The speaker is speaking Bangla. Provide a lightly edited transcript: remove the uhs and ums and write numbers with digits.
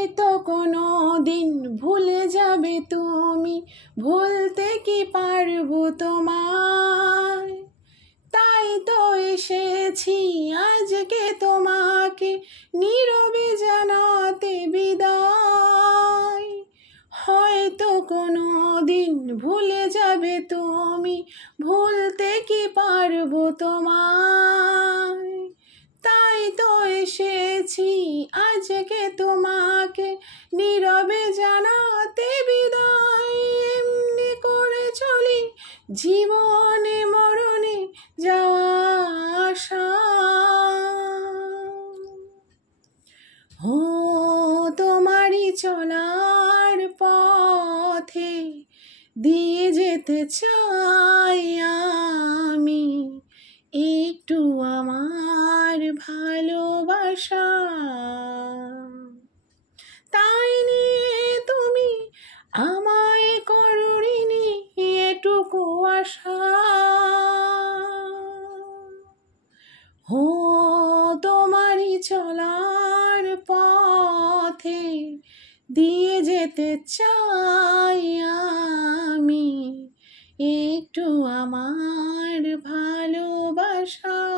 হয়তো কোনো দিন ভুলে যাবে তুমি, ভুলতে কি পারবো তোমায়। তাই তো এসেছি আজকে তোমাকে নীরবে জানাতে বিদায়। হয়তো কোনো দিন ভুলে যাবে তুমি, ভুলতে কি পারবো তোমায়। তাই তো এসেছি আজকে তোমাকে নীরবে জানাতে বিদায়। এমনি করে চলি জীবনে মরণে যাওয়া আসা। ও তোমারই চলার পথে দিয়ে যেতে চাই আমি একটু আমার ভালোবাসা। তাই নিয়ে তুমি আমায় করো ঋণী এটুকু আশা। ও তোমারই চলার পথে দিয়ে যেতে চাই আমি একটু আমার ভালোবাসা।